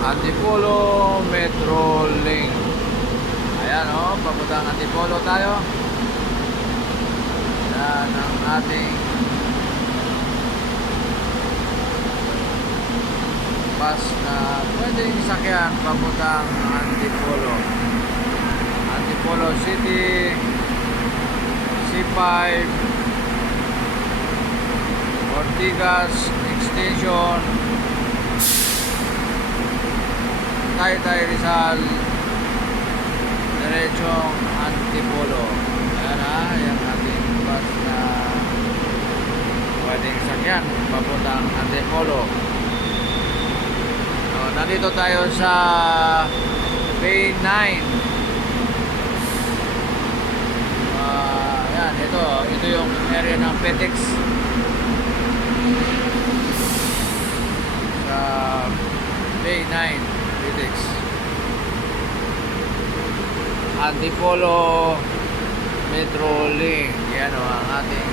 Antipolo Metro Link. Ayan o, papuntang Antipolo tayo. Yan ang ating bus na pwedeng sakyan papuntang Antipolo. Antipolo City, C5, Ortigas Extension, Taytay Rizal, diretsong Antipolo. Ayan ayan ating bus na pwedeng sakyan papuntang Antipolo. So, nandito tayo sa Bay 9. Ayan, ito yung area ng Petex sa Bay 9 Petex. Antipolo Metro Link. Yan o ang ating